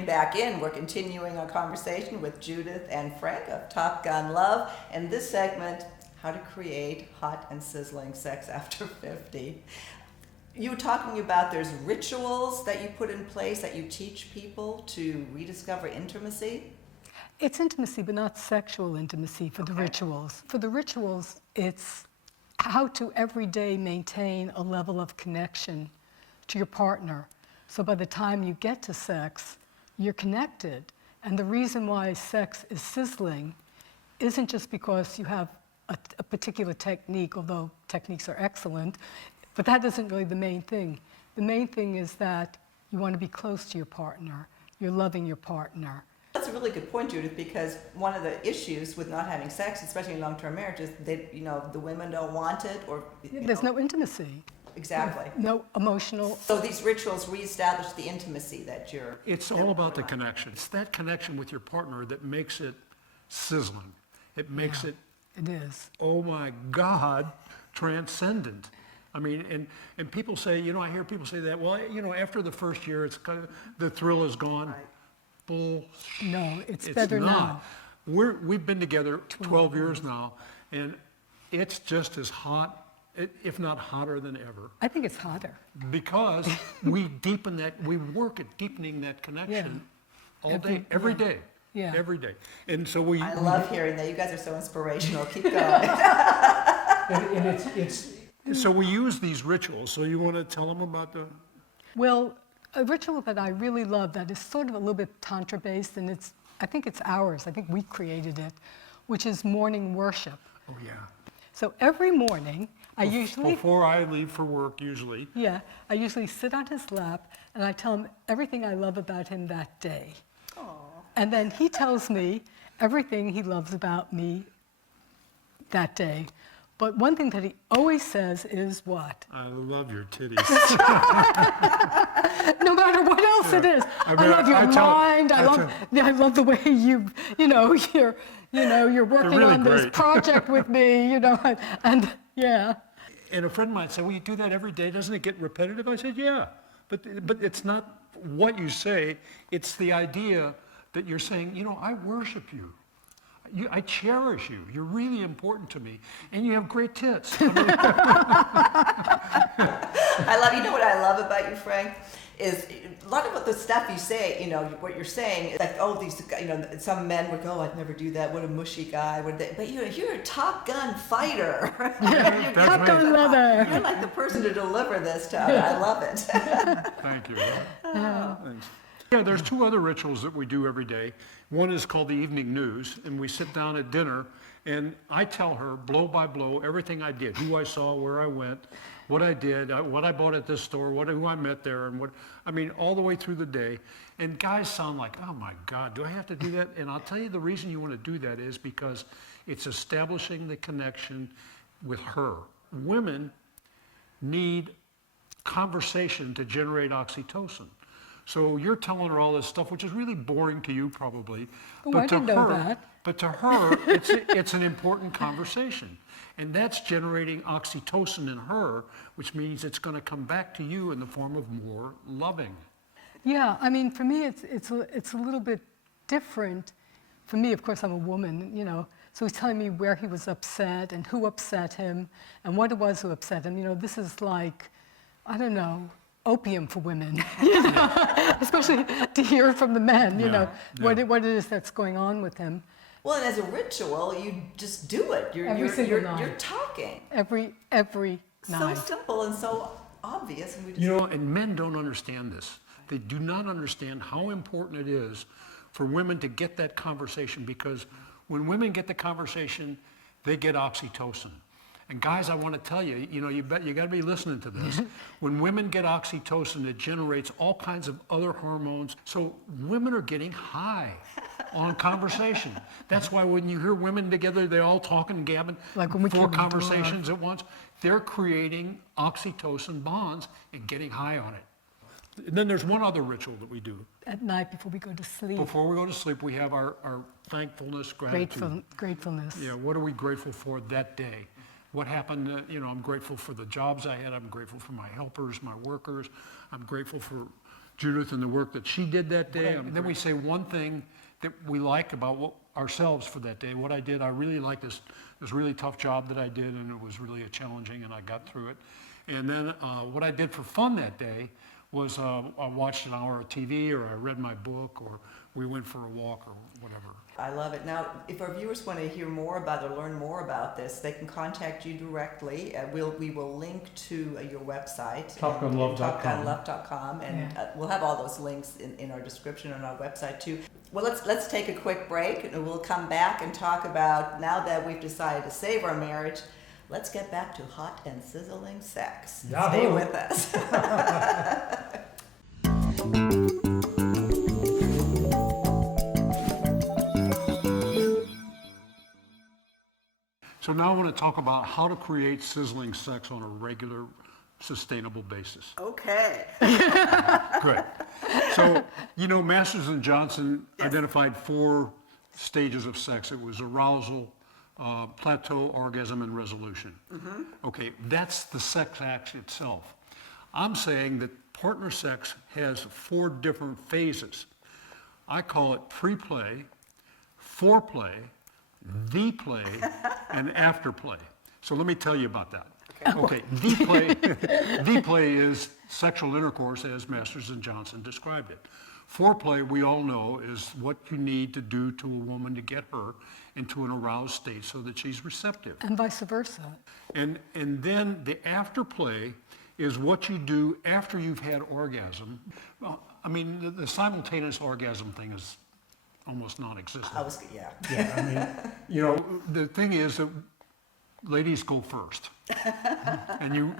tuning back in, we're continuing our conversation with Judith and Frank of Top Gun Love. And this segment, how to create hot and sizzling sex after 50. You were talking about there's rituals that you put in place that you teach people to rediscover intimacy. It's intimacy, but not sexual intimacy for the rituals. For the rituals, it's how to every day maintain a level of connection to your partner. So by the time you get to sex, you're connected. And the reason why sex is sizzling isn't just because you have a particular technique, although techniques are excellent, but that isn't really the main thing. The main thing is that you want to be close to your partner. You're loving your partner. That's a really good point, Judith, because one of the issues with not having sex, especially in long-term marriages, the women don't want it, or there's no intimacy. Exactly. No emotional. So these rituals reestablish the intimacy that you're. It's all about the connection. It's that connection with your partner that makes it sizzling. It makes it. It is. Oh my God, transcendent. I mean, and people say, I hear people say that. Well, after the first year, it's kind of, the thrill is gone. Right. Bull. No, it's better not. now. We've been together 12 years now, and it's just as hot, if not hotter than ever. I think it's hotter. Because we work at deepening that connection all day, every day. Yeah. Every day. And so I love hearing that. You guys are so inspirational. Keep going. So we use these rituals. So you want to tell them about the... Well, a ritual that I really love that is sort of a little bit tantra-based, and I think it's ours. I think we created it, which is morning worship. Oh, yeah. So every morning, I usually... Before I leave for work, usually. Yeah, I usually sit on his lap, and I tell him everything I love about him that day. Aww. And then he tells me everything he loves about me that day. But one thing that he always says is what? I love your titties. No matter what else it is. I love your mind. I love the way you're working really on this great. project with me, and yeah. And a friend might say, well, you do that every day. Doesn't it get repetitive? I said, yeah. But it's not what you say. It's the idea that you're saying, I worship you. I cherish you. You're really important to me. And you have great tits. What I love about you, Frank, is a lot of the stuff you say, what you're saying is like, these, some men would go, I'd never do that. What a mushy guy. But you're a Top Gun fighter. You're Top Gun lover. You're like the person to deliver this to us. I love it. Thank you. Thanks. Yeah, there's two other rituals that we do every day. One is called the evening news, and we sit down at dinner, and I tell her blow by blow everything I did, who I saw, where I went, what I did, what I bought at this store, who I met there, and all the way through the day. And guys sound like, oh my God, do I have to do that? And I'll tell you the reason you want to do that is because it's establishing the connection with her. Women need conversation to generate oxytocin. So you're telling her all this stuff, which is really boring to you probably. Oh, I didn't know that. But to her, it's an important conversation. And that's generating oxytocin in her, which means it's going to come back to you in the form of more loving. Yeah, I mean, for me, it's a little bit different. For me, of course, I'm a woman, so he's telling me where he was upset and who upset him and what it was who upset him. This is like, I don't know, opium for women, especially to hear from the men, what it is that's going on with him. Well, and as a ritual, you just do it. You're talking. Every night. So simple and so obvious. And we just and men don't understand this. They do not understand how important it is for women to get that conversation, because when women get the conversation, they get oxytocin. And guys, I want to tell you, you got to be listening to this. When women get oxytocin, it generates all kinds of other hormones. So women are getting high on conversation. That's why when you hear women together, they all talking and gabbing, like when we 4 conversations at once, they're creating oxytocin bonds and getting high on it. And then there's one other ritual that we do. At night before we go to sleep. Before we go to sleep, we have our thankfulness, gratitude. Gratefulness. Yeah, what are we grateful for that day? What happened, I'm grateful for the jobs I had. I'm grateful for my helpers, my workers. I'm grateful for Judith and the work that she did that day. And then we say one thing that we like about ourselves for that day. What I did, I really liked this really tough job that I did, and it was really challenging, and I got through it. And then what I did for fun that day was I watched an hour of TV, or I read my book, or we went for a walk, or whatever. I love it. Now, if our viewers want to hear more about or learn more about this, they can contact you directly. We will link to your website, topgunlove.com, and we'll have all those links in our description on our website too. Well, let's take a quick break, and we'll come back and talk about, now that we've decided to save our marriage, let's get back to hot and sizzling sex. Yahoo! Stay with us. So now I want to talk about how to create sizzling sex on a regular, sustainable basis. Okay. Great. So, Masters and Johnson identified 4 stages of sex. It was arousal, plateau, orgasm, and resolution. Mm-hmm. Okay, that's the sex act itself. I'm saying that partner sex has 4 different phases. I call it pre-play, foreplay, the play, and after play. So let me tell you about that. Okay, the play is sexual intercourse as Masters and Johnson described it. Foreplay, we all know, is what you need to do to a woman to get her into an aroused state so that she's receptive. And vice versa. And then the afterplay is what you do after you've had orgasm. Well, I mean, the simultaneous orgasm thing is almost non-existent. Yeah, the thing is that ladies go first. And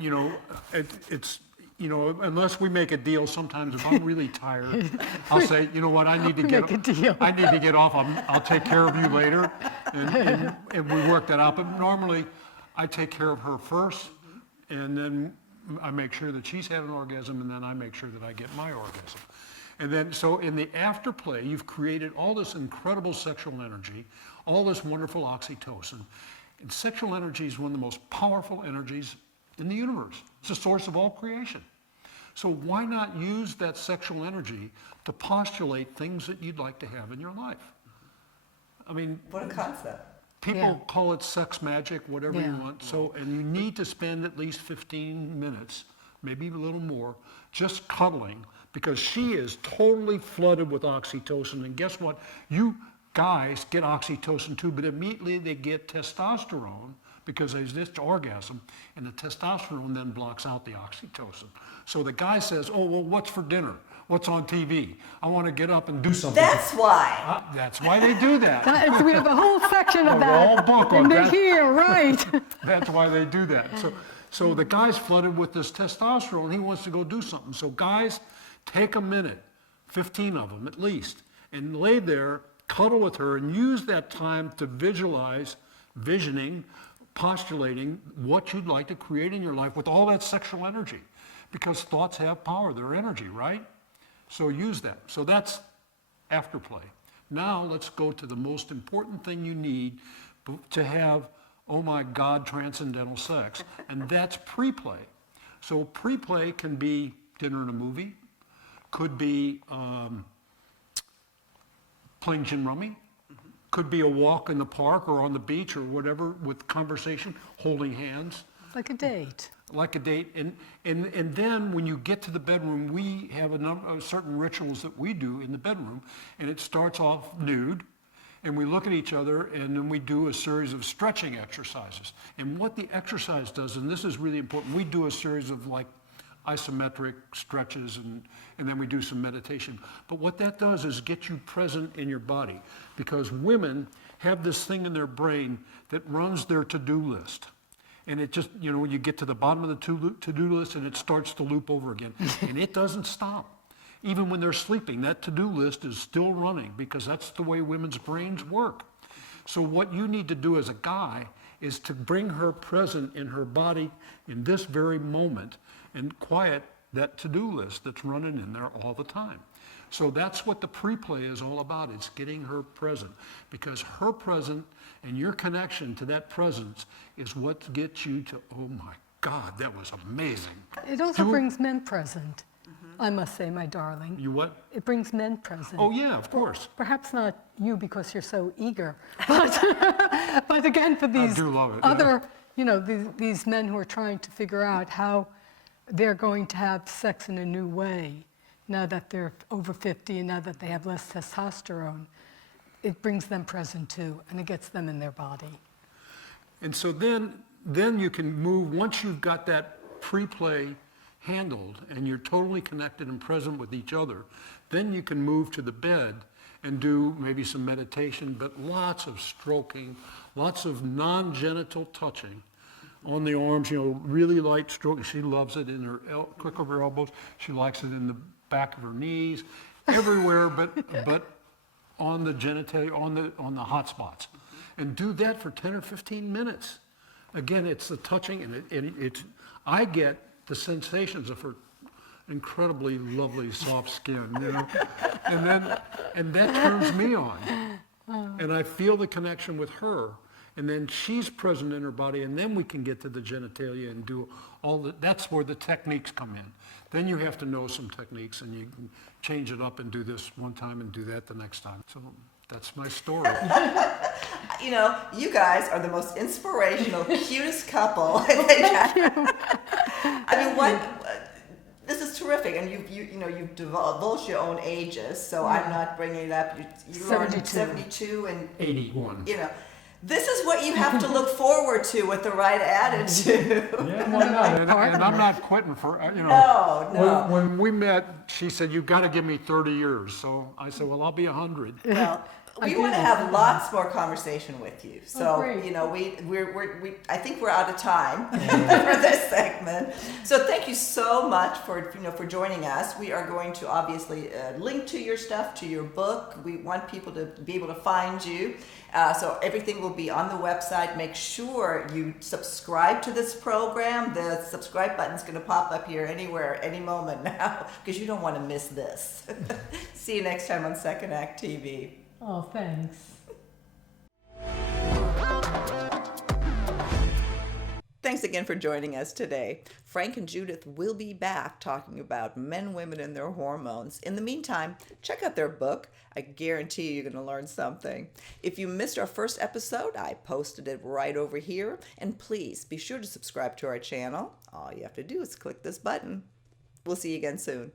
unless we make a deal, sometimes if I'm really tired, I'll say, you know what, I need to get off. I'll take care of you later, and we work that out. But normally, I take care of her first, and then I make sure that she's had an orgasm, and then I make sure that I get my orgasm. And then, so in the afterplay, you've created all this incredible sexual energy, all this wonderful oxytocin. And sexual energy is one of the most powerful energies in the universe. It's the source of all creation. So why not use that sexual energy to postulate things that you'd like to have in your life? I mean, what a concept. People call it sex magic, whatever you want. So, and you need to spend at least 15 minutes, maybe a little more, just cuddling, because she is totally flooded with oxytocin. And guess what? You guys get oxytocin too, but immediately they get testosterone because there's this orgasm, and the testosterone then blocks out the oxytocin. So the guy says, oh, well, what's for dinner? What's on TV? I want to get up and do something. That's why. That's why they do that. We have a whole section of that. Whole book on that. Here, right. That's why they do that. So the guy's flooded with this testosterone. He wants to go do something. So guys, take a minute, 15 of them at least, and lay there, cuddle with her, and use that time to visioning, postulating what you'd like to create in your life with all that sexual energy. Because thoughts have power, they're energy, right? So use that. So that's afterplay. Now let's go to the most important thing you need to have, oh my God, transcendental sex, and that's pre-play. So pre-play can be dinner and a movie, could be playing gin rummy, could be a walk in the park or on the beach or whatever with conversation, holding hands. Like a date. Like a date. And then when you get to the bedroom, we have a number of certain rituals that we do in the bedroom, and it starts off nude, and we look at each other, and then we do a series of stretching exercises. And what the exercise does, and this is really important, we do a series of like isometric stretches, and then we do some meditation. But what that does is get you present in your body, because women have this thing in their brain that runs their to-do list. And it just, you get to the bottom of the to-do list and it starts to loop over again. And it doesn't stop. Even when they're sleeping, that to-do list is still running, because that's the way women's brains work. So what you need to do as a guy is to bring her present in her body in this very moment and quiet that to-do list that's running in there all the time. So that's what the pre-play is all about. It's getting her present, because her present and your connection to that presence is what gets you to, oh my God, that was amazing. It also brings men present. I must say, my darling. You what? It brings men present. Oh, yeah, of course. Perhaps not you because you're so eager, but, but again, for these do love it, other, these men who are trying to figure out how they're going to have sex in a new way now that they're over 50 and now that they have less testosterone, it brings them present too, and it gets them in their body. And so then you can move, once you've got that pre-play handled and you're totally connected and present with each other, then you can move to the bed and do maybe some meditation, but lots of stroking, lots of non-genital touching on the arms, really light stroking. She loves it in her quick of her elbows. She likes it in the back of her knees, everywhere, but on the genitalia, on the hot spots. And do that for 10 or 15 minutes. Again, it's the touching, and I get the sensations of her incredibly lovely soft skin, and that turns me on. And I feel the connection with her, and then she's present in her body, and then we can get to the genitalia and do that's where the techniques come in. Then you have to know some techniques, and you can change it up and do this one time and do that the next time. So that's my story. You guys are the most inspirational, cutest couple. This is terrific, and you've divulged your own ages, so I'm not bringing it up. You're on 72 and 81. This is what you have to look forward to with the right attitude. Yeah, why not? And I'm not quitting for, No. When we met, she said, "You've got to give me 30 years." So I said, "Well, I'll be 100. Well, we want to have lots more conversation with you. So, great. I think we're out of time for this segment. So thank you so much for joining us. We are going to obviously link to your stuff, to your book. We want people to be able to find you. So everything will be on the website. Make sure you subscribe to this program. The subscribe button is going to pop up here anywhere, any moment now, because you don't want to miss this. See you next time on Second Act TV. Oh, thanks. Thanks again for joining us today. Frank and Judith will be back talking about men, women, and their hormones. In the meantime, check out their book. I guarantee you're going to learn something. If you missed our first episode, I posted it right over here. And please be sure to subscribe to our channel. All you have to do is click this button. We'll see you again soon.